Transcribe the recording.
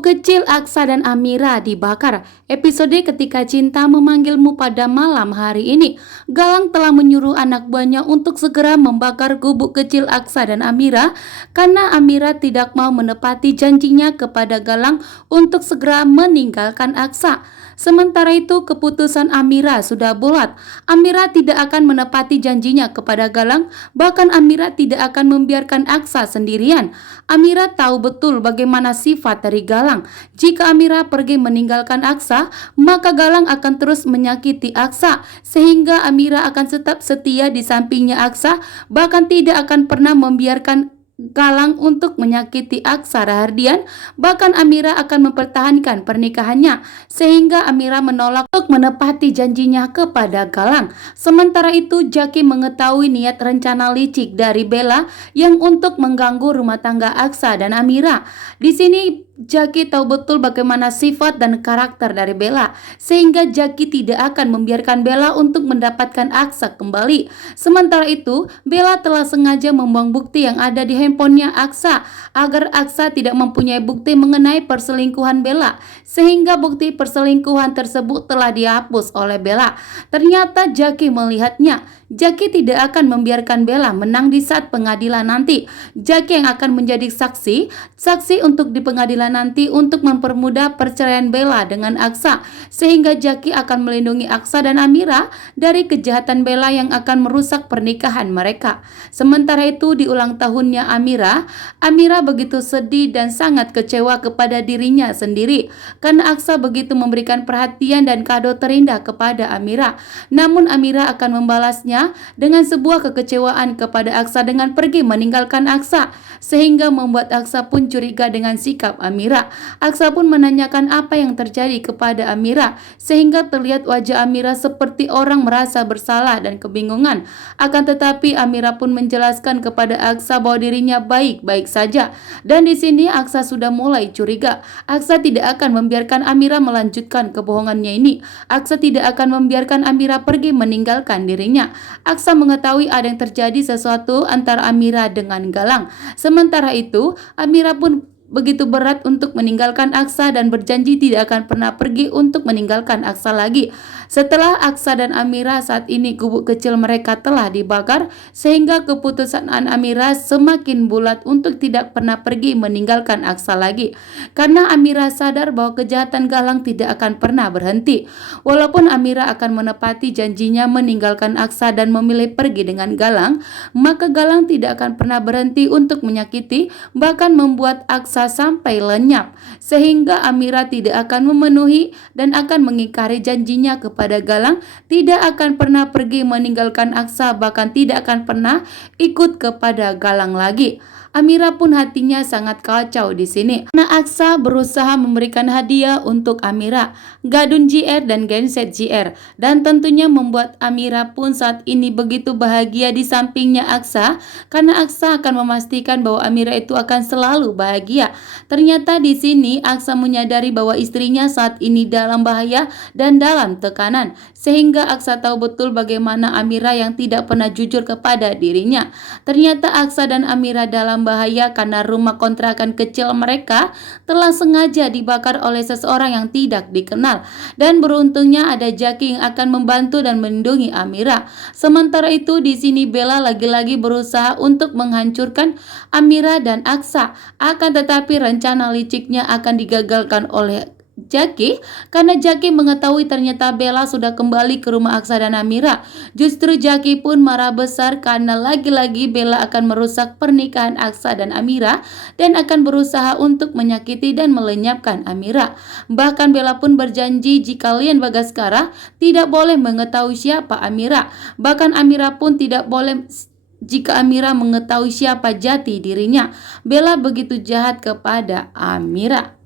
Gubuk kecil Aksa dan Amira dibakar. Episode ketika cinta memanggilmu pada malam hari ini. Galang telah menyuruh anak buahnya untuk segera membakar gubuk kecil Aksa dan Amira karena Amira tidak mau menepati janjinya kepada Galang untuk segera meninggalkan Aksa. Sementara itu keputusan Amira sudah bulat. Amira tidak akan menepati janjinya kepada Galang, bahkan Amira tidak akan membiarkan Aksa sendirian. Amira tahu betul bagaimana sifat dari Galang. Jika Amira pergi meninggalkan Aksa, maka Galang akan terus menyakiti Aksa, sehingga Amira akan tetap setia di sampingnya Aksa, bahkan tidak akan pernah membiarkan Galang untuk menyakiti Aksa Rahardian. Bahkan Amira akan mempertahankan pernikahannya, sehingga Amira menolak untuk menepati janjinya kepada Galang. Sementara itu Jaki mengetahui niat rencana licik dari Bella yang untuk mengganggu rumah tangga Aksa dan Amira. Di sini Jaki tahu betul bagaimana sifat dan karakter dari Bella, sehingga Jaki tidak akan membiarkan Bella untuk mendapatkan Aksa kembali. Sementara itu, Bella telah sengaja membuang bukti yang ada di handphonenya Aksa, agar Aksa tidak mempunyai bukti mengenai perselingkuhan Bella, sehingga bukti perselingkuhan tersebut telah dihapus oleh Bella. Ternyata Jaki melihatnya. Jaki tidak akan membiarkan Bella menang di saat pengadilan nanti. Jaki yang akan menjadi saksi untuk di pengadilan nanti untuk mempermudah perceraian Bella dengan Aksa, sehingga Jaki akan melindungi Aksa dan Amira dari kejahatan Bella yang akan merusak pernikahan mereka. Sementara itu di ulang tahunnya Amira begitu sedih dan sangat kecewa kepada dirinya sendiri karena Aksa begitu memberikan perhatian dan kado terindah kepada Amira. Namun Amira akan membalasnya dengan sebuah kekecewaan kepada Aksa dengan pergi meninggalkan Aksa, sehingga membuat Aksa pun curiga dengan sikap Amira. Aksa pun menanyakan apa yang terjadi kepada Amira, sehingga terlihat wajah Amira seperti orang merasa bersalah dan kebingungan. Akan tetapi Amira pun menjelaskan kepada Aksa bahwa dirinya baik-baik saja. Dan di sini Aksa sudah mulai curiga. Aksa tidak akan membiarkan Amira melanjutkan kebohongannya ini. Aksa tidak akan membiarkan Amira pergi meninggalkan dirinya. Aksa mengetahui ada yang terjadi sesuatu antara Amira dengan Galang. Sementara itu, Amira pun begitu berat untuk meninggalkan Aksa dan berjanji tidak akan pernah pergi untuk meninggalkan Aksa lagi. Setelah Aksa dan Amira saat ini gubuk kecil mereka telah dibakar, sehingga keputusan Amira semakin bulat untuk tidak pernah pergi meninggalkan Aksa lagi. Karena Amira sadar bahwa kejahatan Galang tidak akan pernah berhenti. Walaupun Amira akan menepati janjinya meninggalkan Aksa dan memilih pergi dengan Galang, maka Galang tidak akan pernah berhenti untuk menyakiti, bahkan membuat Aksa sampai lenyap, sehingga Amira tidak akan memenuhi dan akan mengingkari janjinya kepada Galang, tidak akan pernah pergi meninggalkan Aksa, bahkan tidak akan pernah ikut kepada Galang lagi. Amira pun hatinya sangat kacau di sini. Nah, Aksa berusaha memberikan hadiah untuk Amira, gadun JR dan genset JR, dan tentunya membuat Amira pun saat ini begitu bahagia di sampingnya Aksa, karena Aksa akan memastikan bahwa Amira itu akan selalu bahagia. Ternyata di sini Aksa menyadari bahwa istrinya saat ini dalam bahaya dan dalam tekanan, sehingga Aksa tahu betul bagaimana Amira yang tidak pernah jujur kepada dirinya. Ternyata Aksa dan Amira dalam bahaya karena rumah kontrakan kecil mereka telah sengaja dibakar oleh seseorang yang tidak dikenal, dan beruntungnya ada Jaki yang akan membantu dan melindungi Amira. Sementara itu di sini Bella lagi-lagi berusaha untuk menghancurkan Amira dan Aksa, akan tetapi rencana liciknya akan digagalkan oleh Jaki karena Jaki mengetahui ternyata Bella sudah kembali ke rumah Aksa dan Amira. Justru Jaki pun marah besar karena lagi-lagi Bella akan merusak pernikahan Aksa dan Amira dan akan berusaha untuk menyakiti dan melenyapkan Amira. Bahkan Bella pun berjanji jika Lian Bagaskara tidak boleh mengetahui siapa Amira. Bahkan Amira pun tidak boleh jika Amira mengetahui siapa jati dirinya. Bella begitu jahat kepada Amira.